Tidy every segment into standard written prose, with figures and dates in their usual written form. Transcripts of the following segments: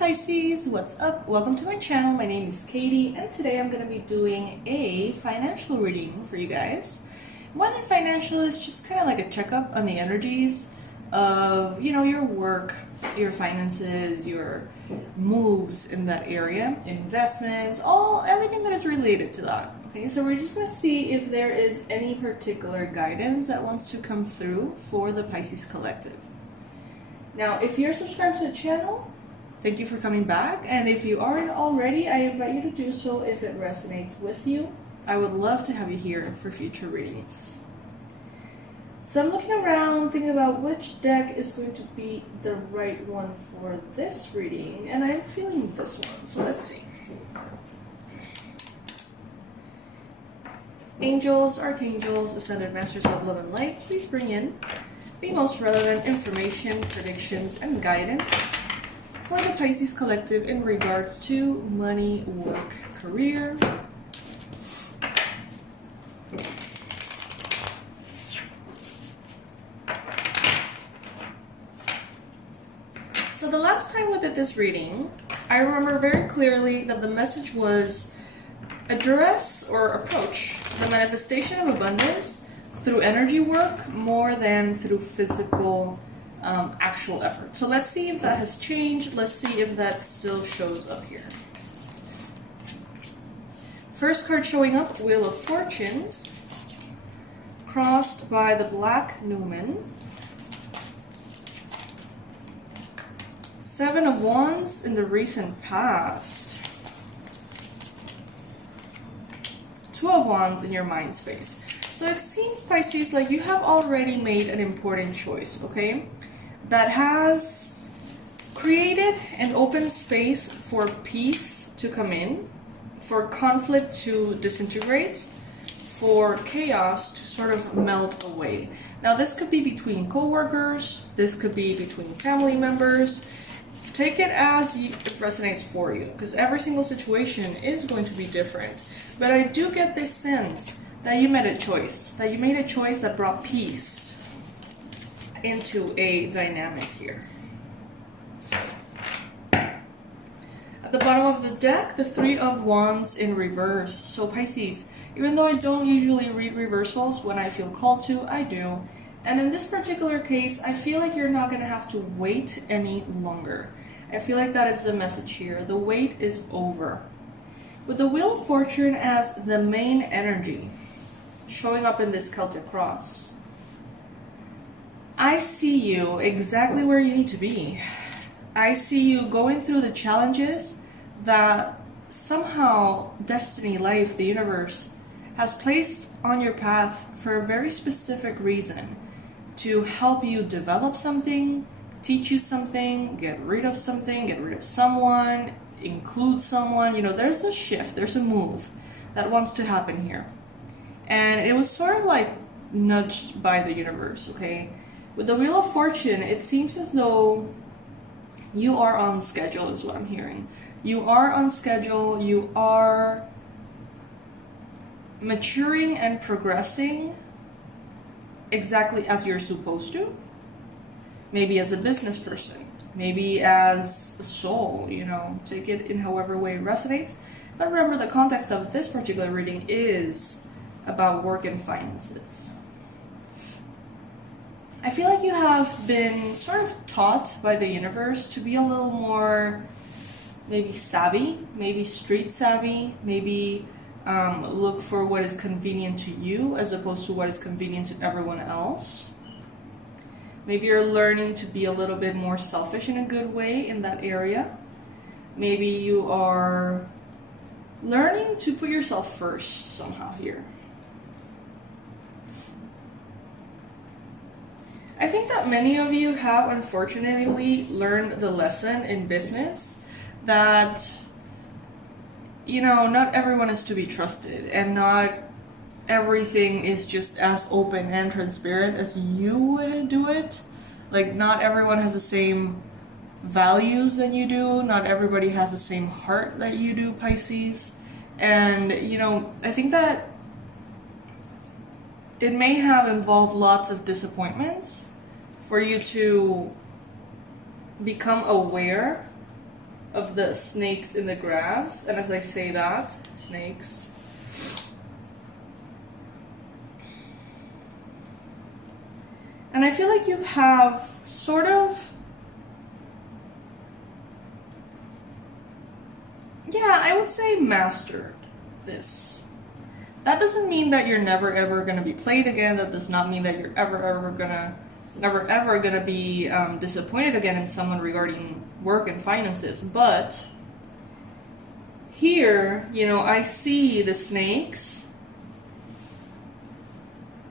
Pisces, what's up? Welcome to my channel. My name is Katie, and today I'm going to be doing a financial reading for you guys. More than financial, it's just kind of like a checkup on the energies of, your work, your finances, your moves in that area, investments, everything that is related to that. Okay, so we're just going to see if there is any particular guidance that wants to come through for the Pisces collective. Now, if you're subscribed to the channel, thank you for coming back, and if you aren't already, I invite you to do so if it resonates with you. I would love to have you here for future readings. So I'm looking around, thinking about which deck is going to be the right one for this reading, and I'm feeling this one, so let's see. Angels, Archangels, Ascended Masters of Love and Light, please bring in the most relevant information, predictions, and guidance for the Pisces collective in regards to money, work, career. So the last time we did this reading, I remember very clearly that the message was address or approach the manifestation of abundance through energy work more than through physical actual effort. So let's see if that has changed. Let's see if that still shows up here. First card showing up, Wheel of Fortune, crossed by the Black Numen. Seven of Wands in the recent past. Two of Wands in your mind space. So it seems, Pisces, like you have already made an important choice, okay? That has created an open space for peace to come in, for conflict to disintegrate, for chaos to sort of melt away. Now this could be between co-workers, this could be between family members. Take it as it resonates for you, because every single situation is going to be different. But I do get this sense that you made a choice, that brought peace into a dynamic here. At the bottom of the deck, the Three of Wands in reverse. So Pisces, even though I don't usually read reversals, when I feel called to, I do. And in this particular case, I feel like you're not going to have to wait any longer. I feel like that is the message here. The wait is over. With the Wheel of Fortune as the main energy, showing up in this Celtic cross, I see you exactly where you need to be. I see you going through the challenges that somehow destiny, life, the universe has placed on your path for a very specific reason, to help you develop something, teach you something, get rid of something, get rid of someone, include someone. There's a shift, there's a move that wants to happen here. And it was sort of like nudged by the universe, okay? With the Wheel of Fortune, it seems as though you are on schedule, is what I'm hearing. You are on schedule, you are maturing and progressing exactly as you're supposed to. Maybe as a business person, maybe as a soul, take it in however way it resonates. But remember, the context of this particular reading is about work and finances. I feel like you have been sort of taught by the universe to be a little more maybe savvy, maybe street savvy, maybe look for what is convenient to you as opposed to what is convenient to everyone else. Maybe you're learning to be a little bit more selfish in a good way in that area. Maybe you are learning to put yourself first somehow here. I think that many of you have unfortunately learned the lesson in business that, not everyone is to be trusted, and not everything is just as open and transparent as you would do it. Like, not everyone has the same values that you do. Not everybody has the same heart that you do, Pisces. And, I think that it may have involved lots of disappointments for you to become aware of the snakes in the grass. And as I say that, snakes. And I feel like you have sort of, yeah, I would say mastered this. That doesn't mean that you're never ever gonna be played again. That does not mean that you're never ever gonna be disappointed again in someone regarding work and finances. But here, you know, I see the snakes,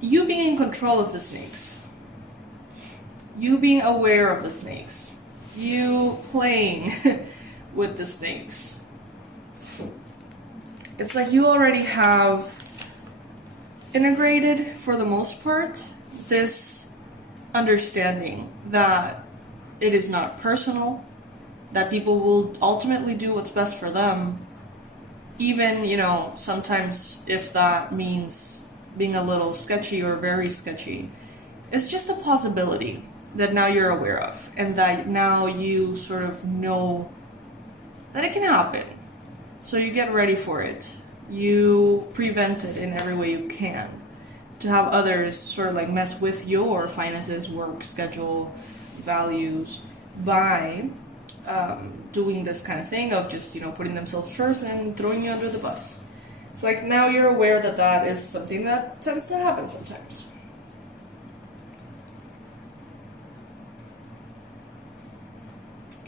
you being in control of the snakes, you being aware of the snakes, you playing with the snakes. It's like you already have integrated, for the most part, this understanding that it is not personal, that people will ultimately do what's best for them, even, you know, sometimes if that means being a little sketchy or very sketchy. It's just a possibility that now you're aware of, and that now you sort of know that it can happen. So you get ready for it. You prevent it in every way you can. To have others sort of like mess with your finances, work, schedule, values by doing this kind of thing of just, you know, putting themselves first and throwing you under the bus. It's like now you're aware that that is something that tends to happen sometimes.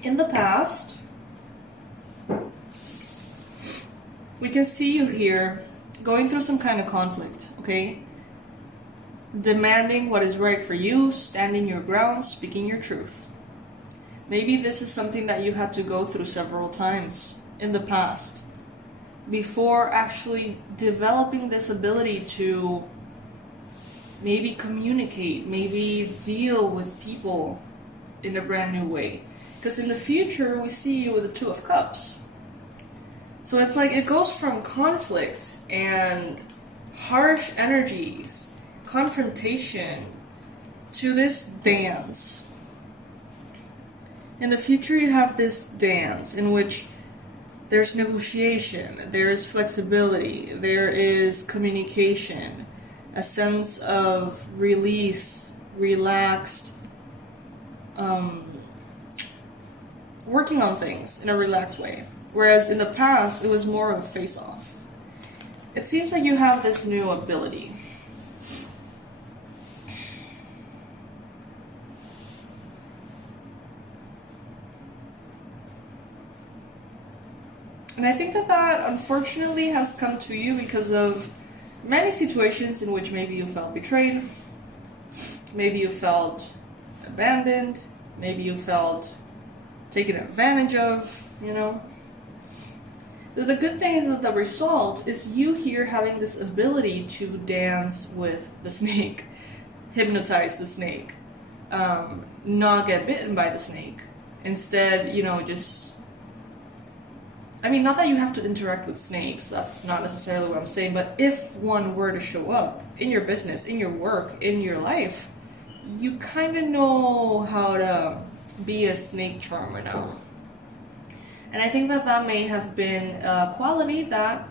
In the past, we can see you here going through some kind of conflict, okay? Demanding what is right for you, standing your ground, speaking your truth. Maybe this is something that you had to go through several times in the past before actually developing this ability to maybe communicate, maybe deal with people in a brand new way. Because in the future, we see you with the Two of Cups. So it's like it goes from conflict and harsh energies, confrontation, to this dance. In the future, you have this dance in which there's negotiation, there is flexibility, there is communication, a sense of release, relaxed, working on things in a relaxed way. Whereas in the past, it was more of a face-off. It seems like you have this new ability. And I think that that unfortunately has come to you because of many situations in which maybe you felt betrayed, maybe you felt abandoned, maybe you felt taken advantage of, you know. The good thing is that the result is you here having this ability to dance with the snake, hypnotize the snake, not get bitten by the snake. Instead, you know, just, I mean, not that you have to interact with snakes, that's not necessarily what I'm saying, but if one were to show up in your business, in your work, in your life, you kind of know how to be a snake charmer now. And I think that that may have been a quality that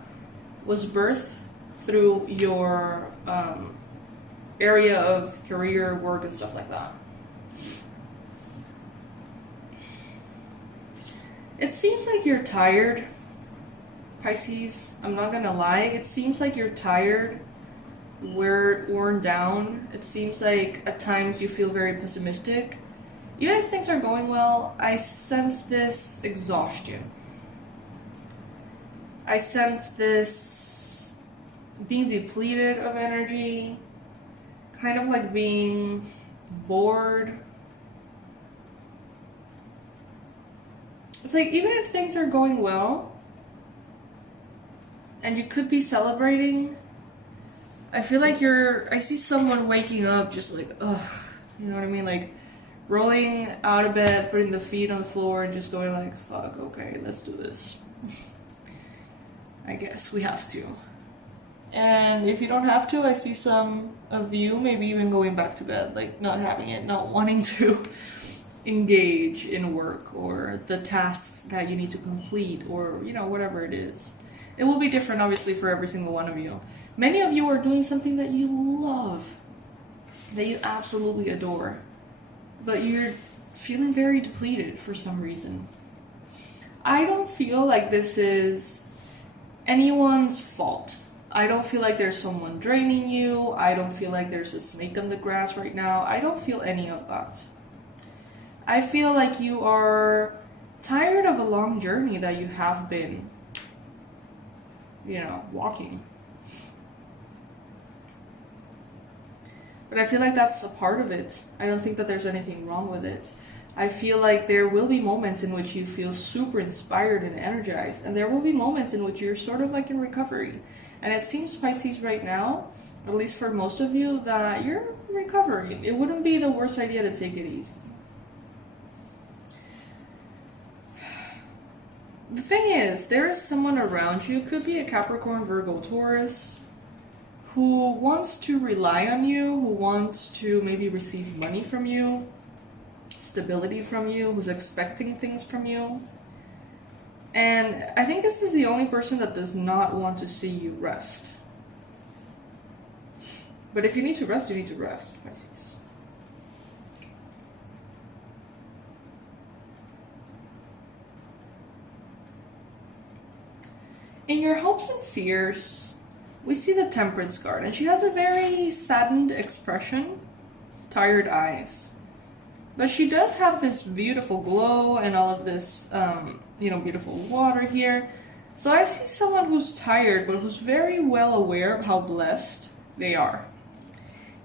was birthed through your area of career, work, and stuff like that. It seems like you're tired, Pisces. I'm not gonna lie. It seems like you're tired, worn down. It seems like at times you feel very pessimistic. Even if things are going well, I sense this exhaustion. I sense this being depleted of energy, kind of like being bored. It's like even if things are going well, and you could be celebrating, I feel like I see someone waking up just like, ugh, you know what I mean? Like, rolling out of bed, putting the feet on the floor, and just going like, fuck, okay, let's do this. I guess we have to. And if you don't have to, I see some of you maybe even going back to bed, like not having it, not wanting to. engage in work or the tasks that you need to complete or, you know, whatever it is. It will be different, obviously, for every single one of you. Many of you are doing something that you love, that you absolutely adore, but you're feeling very depleted for some reason. I don't feel like this is anyone's fault. I don't feel like there's someone draining you. I don't feel like there's a snake on the grass right now. I don't feel any of that. I feel like you are tired of a long journey that you have been, you know, walking. But I feel like that's a part of it. I don't think that there's anything wrong with it. I feel like there will be moments in which you feel super inspired and energized, and there will be moments in which you're sort of like in recovery. And it seems, Pisces, right now, at least for most of you, that you're in recovery. It wouldn't be the worst idea to take it easy. The thing is, there is someone around you, could be a Capricorn, Virgo, Taurus, who wants to rely on you, who wants to maybe receive money from you, stability from you, who's expecting things from you. And I think this is the only person that does not want to see you rest. But if you need to rest, you need to rest, Pisces. In your hopes and fears, we see the Temperance card, and she has a very saddened expression, tired eyes. But she does have this beautiful glow and all of this, beautiful water here. So I see someone who's tired, but who's very well aware of how blessed they are.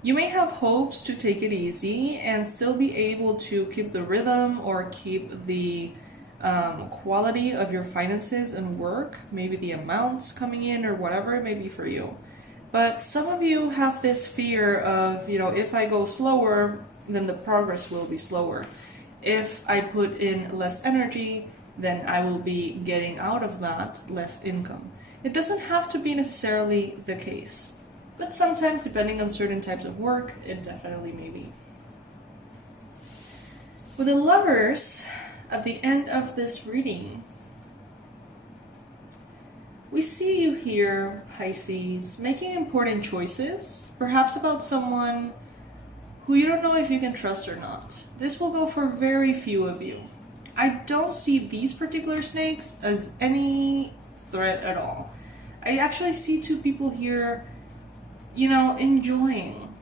You may have hopes to take it easy and still be able to keep the rhythm or keep the quality of your finances and work, maybe the amounts coming in or whatever it may be for you. But some of you have this fear of, if I go slower, then the progress will be slower. If I put in less energy, then I will be getting out of that less income. It doesn't have to be necessarily the case, but sometimes, depending on certain types of work, it definitely may be. With the Lovers, at the end of this reading, we see you here, Pisces, making important choices, perhaps about someone who you don't know if you can trust or not. This will go for very few of you. I don't see these particular snakes as any threat at all. I actually see two people here, enjoying,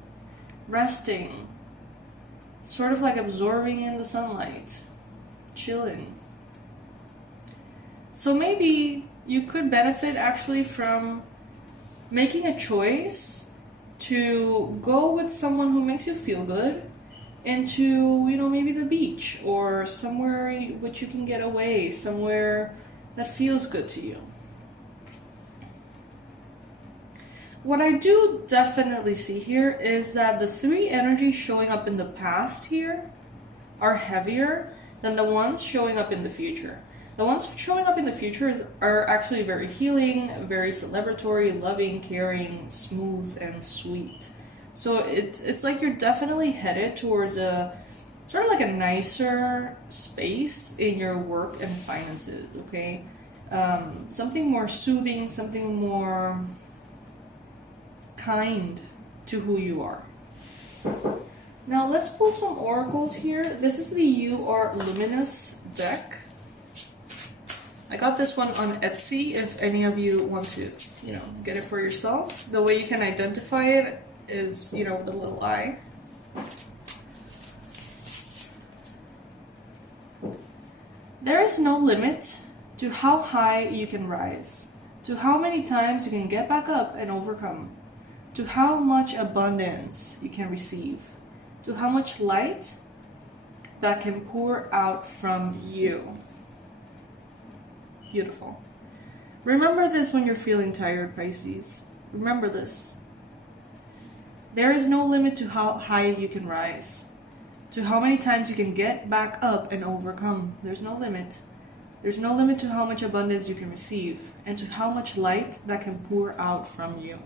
resting, sort of like absorbing in the sunlight, chilling. So maybe you could benefit actually from making a choice to go with someone who makes you feel good into, maybe the beach or somewhere which you can get away, somewhere that feels good to you. What I do definitely see here is that the three energies showing up in the past here are heavier than the ones showing up in the future. The ones showing up in the future are actually very healing, very celebratory, loving, caring, smooth, and sweet. So it's like you're definitely headed towards a sort of like a nicer space in your work and finances, okay? Something more soothing, something more kind to who you are. Now let's pull some oracles here. This is the You Are Luminous deck. I got this one on Etsy if any of you want to, get it for yourselves. The way you can identify it is, with a little eye. There is no limit to how high you can rise, to how many times you can get back up and overcome, to how much abundance you can receive, to how much light that can pour out from you. Beautiful. Remember this when you're feeling tired, Pisces. Remember this. There is no limit to how high you can rise, to how many times you can get back up and overcome. There's no limit. There's no limit to how much abundance you can receive and to how much light that can pour out from you.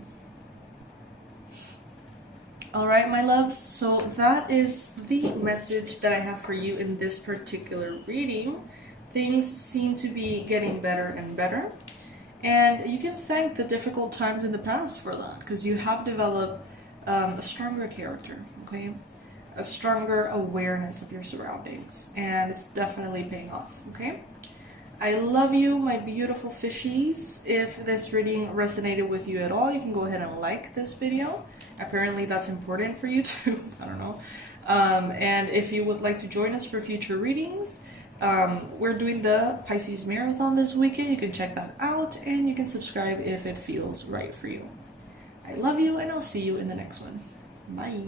All right, my loves, so that is the message that I have for you in this particular reading. Things seem to be getting better and better, and you can thank the difficult times in the past for that, because you have developed a stronger character, okay? A stronger awareness of your surroundings, and it's definitely paying off, okay? I love you, my beautiful fishies. If this reading resonated with you at all, you can go ahead and like this video. Apparently that's important for you too. I don't know. And if you would like to join us for future readings, we're doing the Pisces Marathon this weekend. You can check that out, and you can subscribe if it feels right for you. I love you, and I'll see you in the next one. Bye.